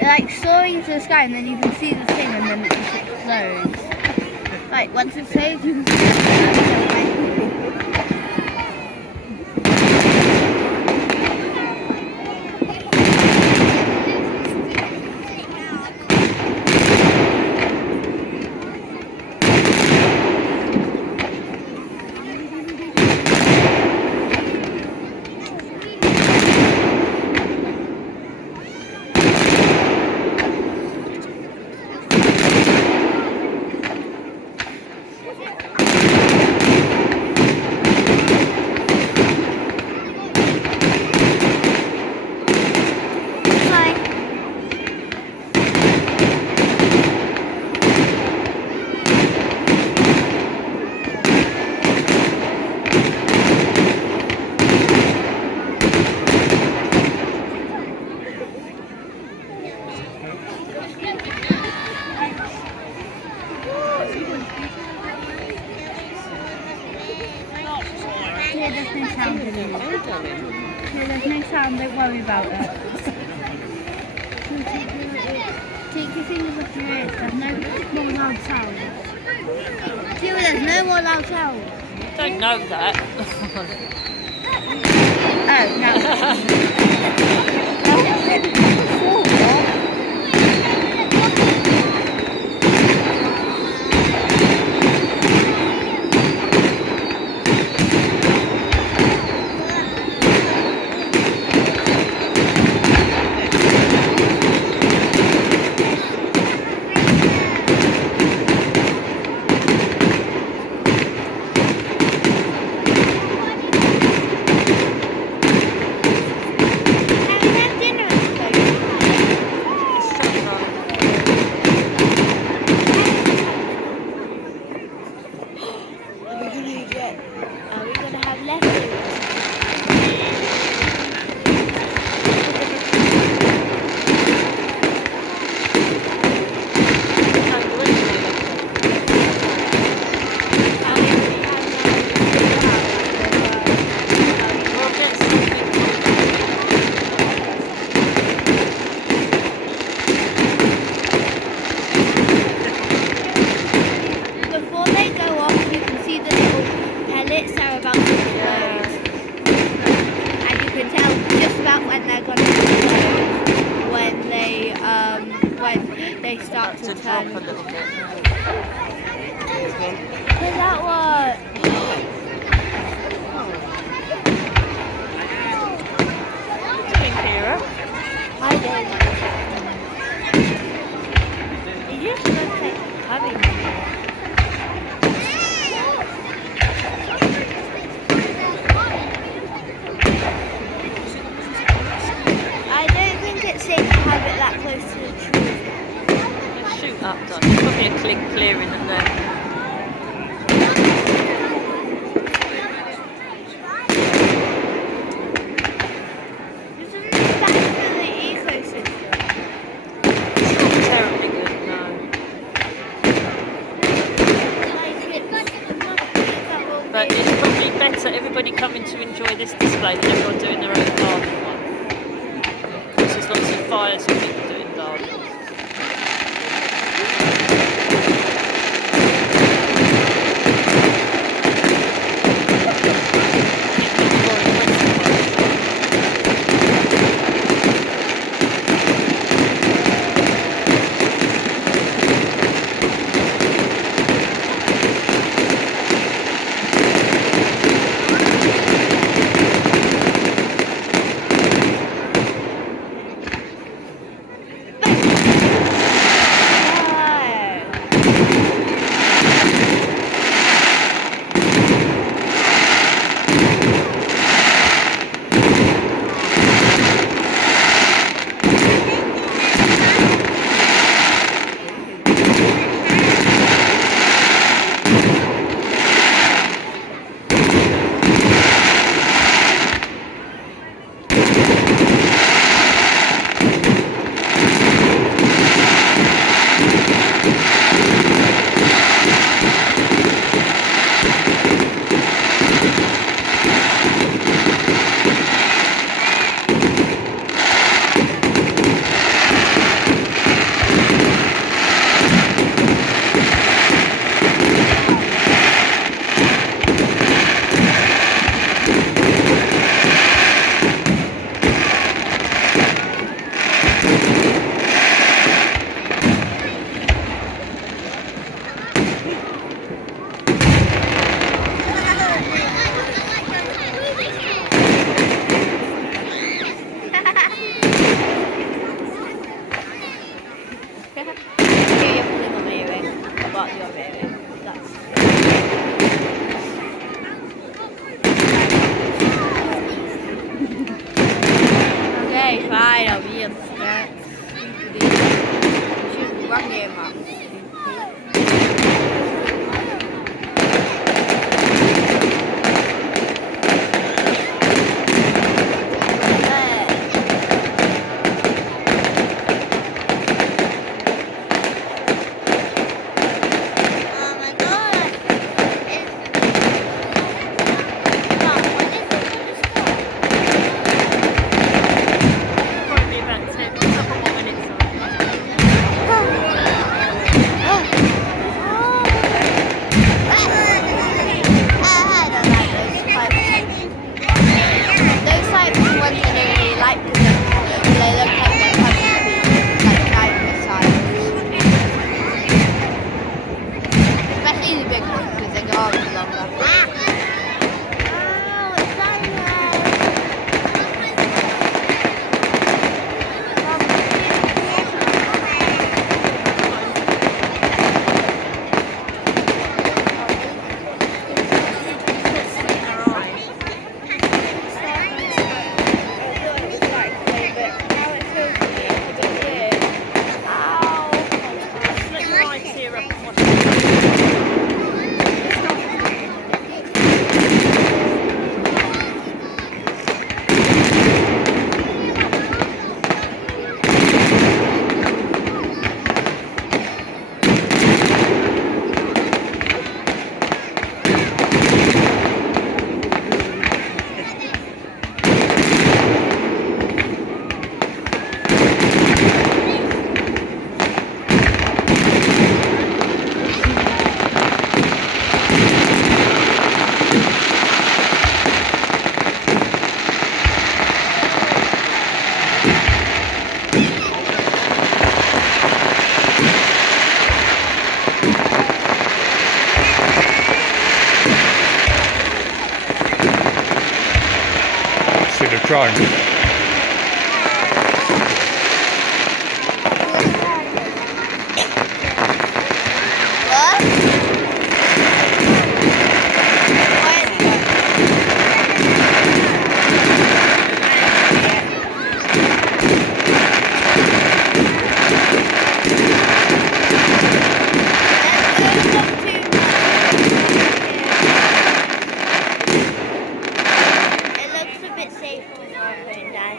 Like soaring to the sky, and then you can see the thing, and then it just explodes. Like once it explodes, you can see it. There's no sound in it. There's no sound, don't worry about it. Take your fingers off your ears, there's no more loud sound. See, there's no more loud sound. Don't know that. Oh, no. They start to drop turn a little bit. Is that what? Kira? I did. Did you just look like coming? I don't think it's safe to have it that close to the tree. Shoot up, Don. There's probably a click clearing in there. Isn't it bad for the ecosystem? It's not terribly good, no. But it's probably better everybody coming to enjoy this display than everyone doing their own garden one. Because there's lots of fires and people doing gardens. rang him up. Probably about 10, a couple more minutes on. Those types of ones I don't really like because they look like they're coming to be like giant missiles. Especially the big ones because they go on for longer. Let your eye tear up and watch it. Should have tried. What? It looks a bit safe before going down.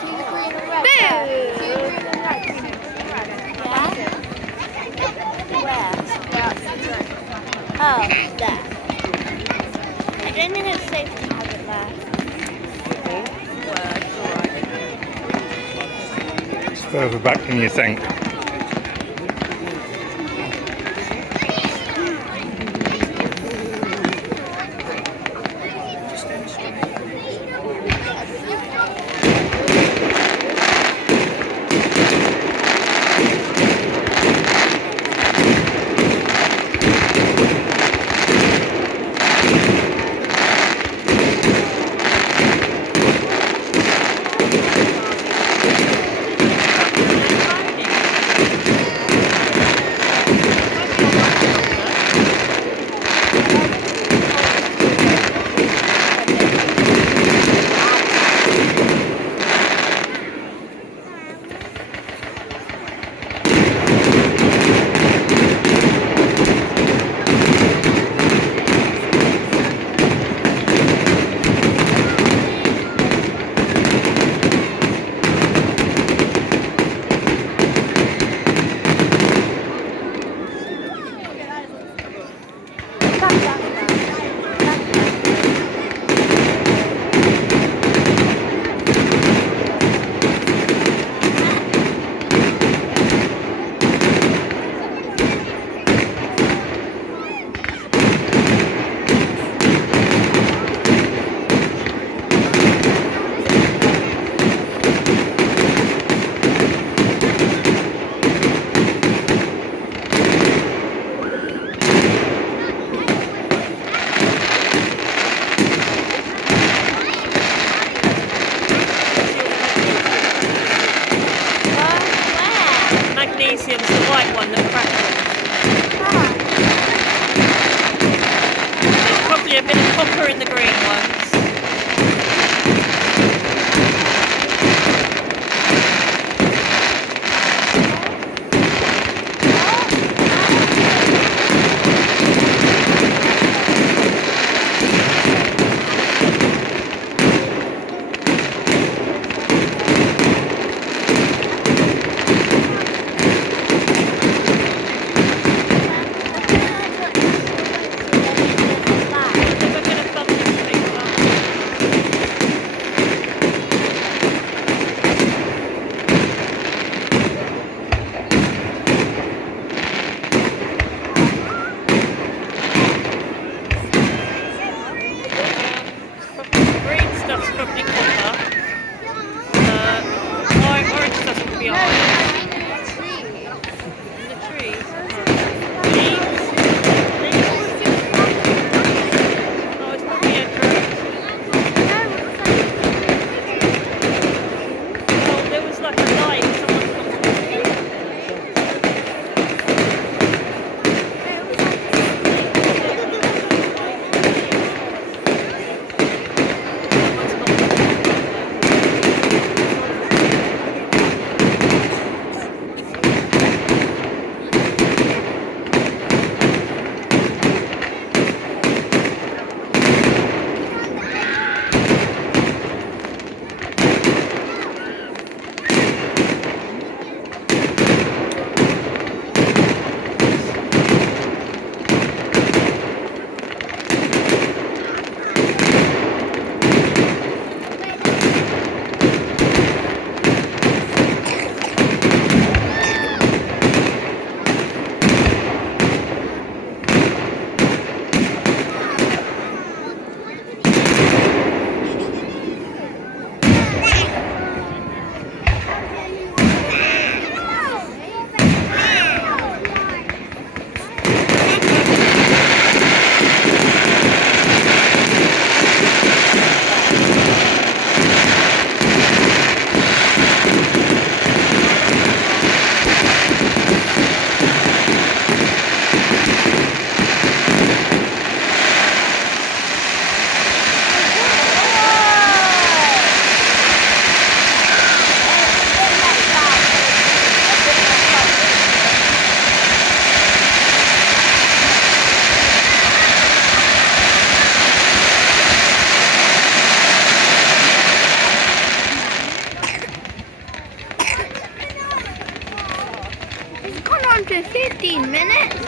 See the green and red? See the green and red? Yeah? Where? Oh, there. I don't think it's safe to have it there. It's further back than you think.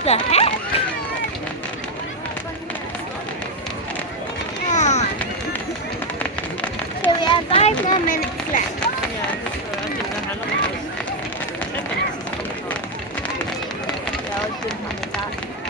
the heck? Come on. So we have 5 more minutes left. Yeah, so I didn't know how long it was. 10 minutes is a long time. Yeah, I was good at that.